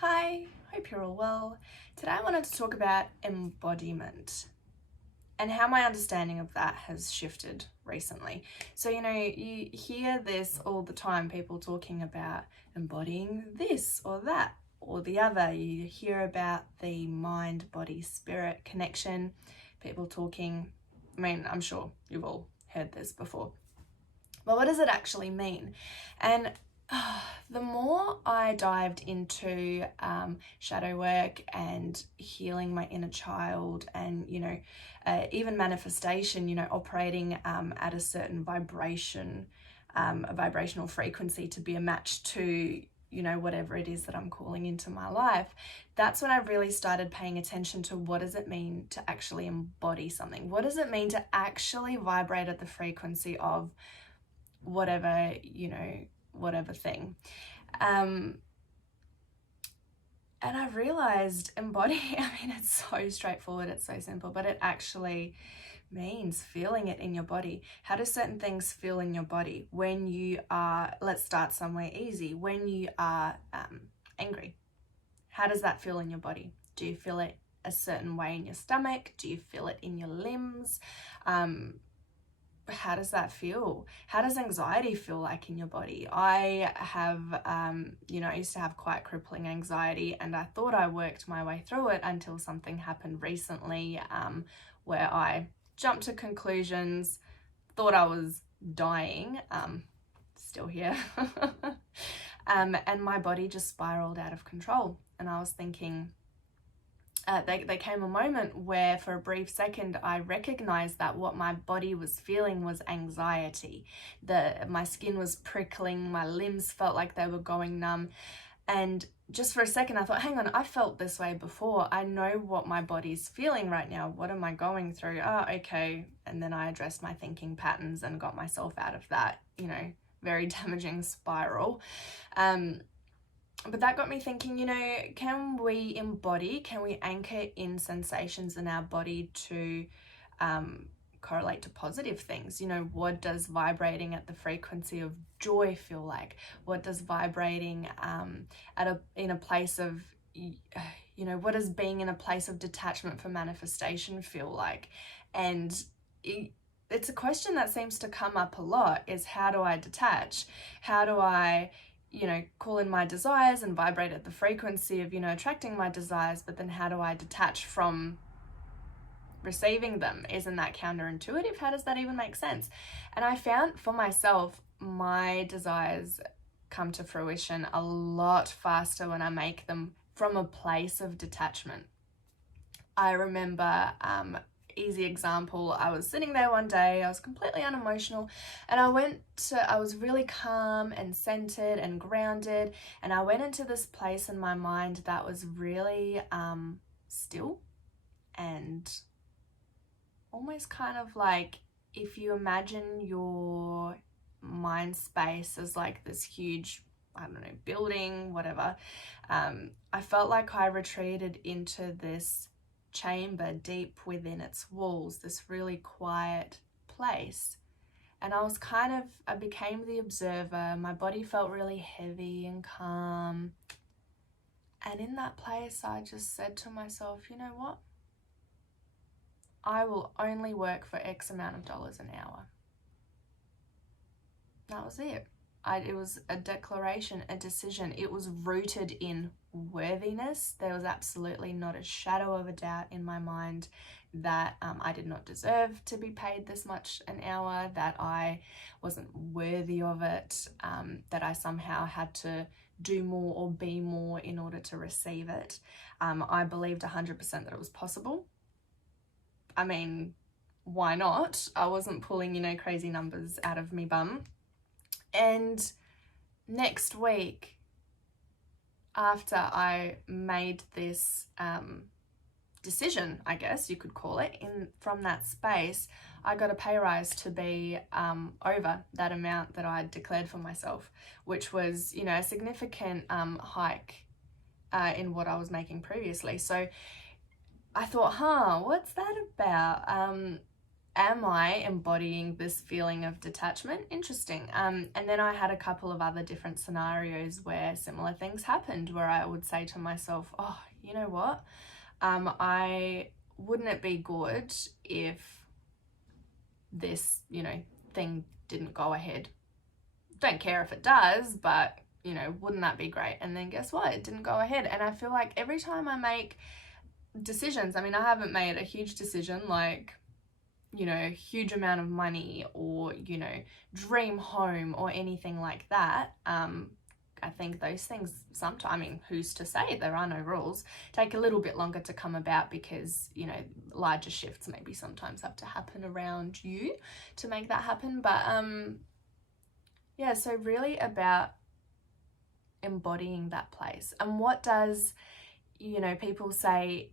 Hi, hope you're all well. Today I wanted to talk about embodiment and how my understanding of that has shifted recently. So, you hear this all the time, people talking about embodying this or that or the other. You hear about the mind, body, spirit connection, people talking. I'm sure you've all heard this before. But what does it actually mean? And the more I dived into shadow work and healing my inner child and, even manifestation, operating at a certain vibration, a vibrational frequency to be a match to, whatever it is that I'm calling into my life, that's when I really started paying attention to what does it mean to actually embody something? What does it mean to actually vibrate at the frequency of whatever, whatever thing. And I realized it's so straightforward, it's so simple, but it actually means feeling it in your body. How do certain things feel in your body when you are, let's start somewhere easy, when you are angry? How does that feel in your body? Do you feel it a certain way in your stomach? Do you feel it in your limbs? How does that feel? How does anxiety feel like in your body? I have, I used to have quite crippling anxiety, and I thought I worked my way through it until something happened recently where I jumped to conclusions, thought I was dying, still here, and my body just spiraled out of control. And I was thinking, there came a moment where for a brief second I recognized that what my body was feeling was anxiety. My skin was prickling, my limbs felt like they were going numb. And just for a second I thought, hang on, I felt this way before. I know what my body's feeling right now. What am I going through? Oh, okay. And then I addressed my thinking patterns and got myself out of that, very damaging spiral. But that got me thinking, can we anchor in sensations in our body to correlate to positive things? What does vibrating at the frequency of joy feel like? What does vibrating in a place of, what does being in a place of detachment for manifestation feel like? And it's a question that seems to come up a lot, is how do I detach? How do I call in my desires and vibrate at the frequency of, attracting my desires, but then how do I detach from receiving them? Isn't that counterintuitive? How does that even make sense? And I found for myself, my desires come to fruition a lot faster when I make them from a place of detachment. I remember, easy example, I was sitting there one day, I was completely unemotional, and I was really calm and centered and grounded, and I went into this place in my mind that was really still and almost kind of like, if you imagine your mind space as like this huge, building, whatever, I felt like I retreated into this chamber deep within its walls, this really quiet place. And I became the observer. My body felt really heavy and calm. And in that place, I just said to myself, you know what? I will only work for X amount of dollars an hour. That was it. It was a declaration, a decision. It was rooted in worthiness. There was absolutely not a shadow of a doubt in my mind that I did not deserve to be paid this much an hour, that I wasn't worthy of it, that I somehow had to do more or be more in order to receive it. I believed 100% that it was possible. Why not? I wasn't pulling, crazy numbers out of me bum. And next week, after I made this decision, I guess you could call it, from that space, I got a pay rise to be over that amount that I declared for myself, which was, a significant hike in what I was making previously. So I thought, what's that about? am I embodying this feeling of detachment? Interesting. And then I had a couple of other different scenarios where similar things happened, where I would say to myself, oh, you know what? Wouldn't it be good if this, thing didn't go ahead? Don't care if it does, but, wouldn't that be great? And then guess what? It didn't go ahead. And I feel like every time I make decisions, I haven't made a huge decision like, huge amount of money or, dream home or anything like that. I think those things sometimes, who's to say, there are no rules, take a little bit longer to come about because, larger shifts maybe sometimes have to happen around you to make that happen. But yeah, so really about embodying that place. And what does, people say,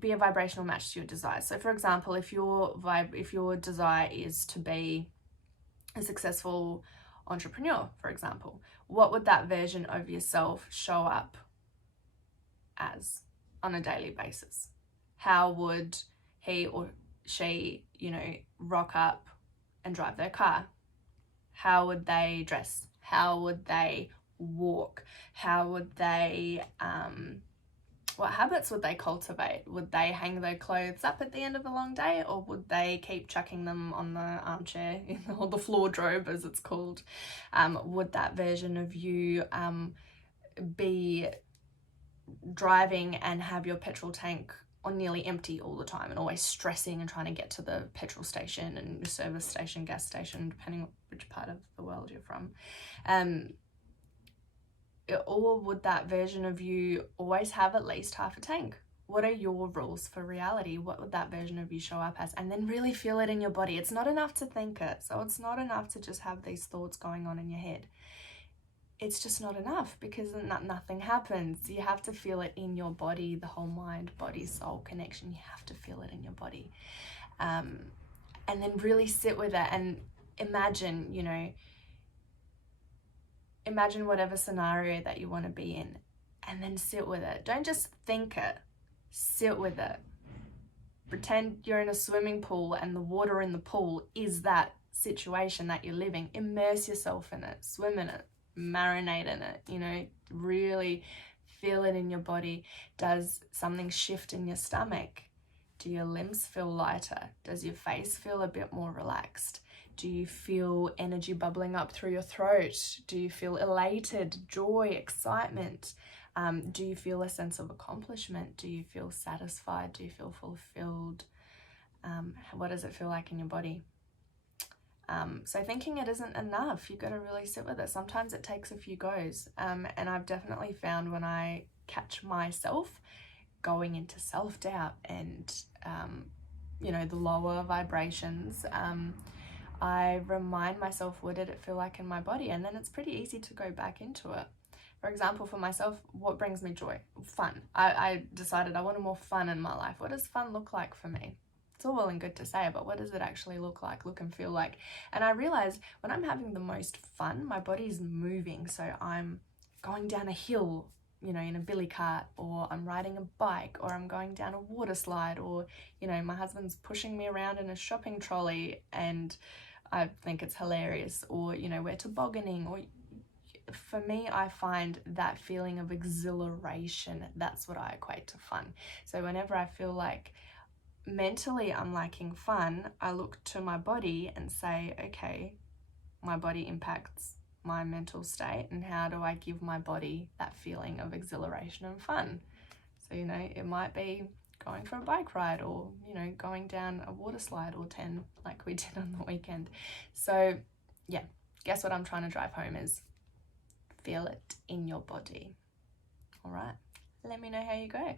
be a vibrational match to your desires. So for example, if your desire is to be a successful entrepreneur, for example, what would that version of yourself show up as on a daily basis? How would he or she, rock up and drive their car? How would they dress? How would they walk? How would they, what habits would they cultivate? Would they hang their clothes up at the end of a long day, or would they keep chucking them on the armchair or the floor drobe, as it's called? Would that version of you be driving and have your petrol tank on nearly empty all the time and always stressing and trying to get to the petrol station and service station, gas station, depending on which part of the world you're from? Or would that version of you always have at least half a tank? What are your rules for reality? What would that version of you show up as? And then really feel it in your body. It's not enough to think it. So it's not enough to just have these thoughts going on in your head. It's just not enough, because nothing happens. You have to feel it in your body, the whole mind, body, soul connection. You have to feel it in your body. And then really sit with it and imagine, imagine whatever scenario that you want to be in, and then sit with it. Don't just think it, sit with it. Pretend you're in a swimming pool and the water in the pool is that situation that you're living. Immerse yourself in it, swim in it, marinate in it, really feel it in your body. Does something shift in your stomach? Do your limbs feel lighter? Does your face feel a bit more relaxed? Do you feel energy bubbling up through your throat? Do you feel elated, joy, excitement? Do you feel a sense of accomplishment? Do you feel satisfied? Do you feel fulfilled? What does it feel like in your body? So thinking it isn't enough. You've got to really sit with it. Sometimes it takes a few goes. And I've definitely found when I catch myself going into self-doubt and, the lower vibrations, I remind myself, what did it feel like in my body? And then it's pretty easy to go back into it. For example, for myself, what brings me joy? Fun. I decided I wanted more fun in my life. What does fun look like for me? It's all well and good to say, but what does it actually look like, look and feel like? And I realized when I'm having the most fun, my body's moving. So I'm going down a hill, in a billy cart, or I'm riding a bike, or I'm going down a water slide, or, my husband's pushing me around in a shopping trolley and I think it's hilarious, or, we're tobogganing. Or for me, I find that feeling of exhilaration, that's what I equate to fun. So whenever I feel like mentally I'm lacking fun, I look to my body and say, okay, my body impacts my mental state, and how do I give my body that feeling of exhilaration and fun? So, it might be going for a bike ride, or, going down a water slide or 10 like we did on the weekend. So yeah, guess what I'm trying to drive home is feel it in your body. All right, let me know how you go.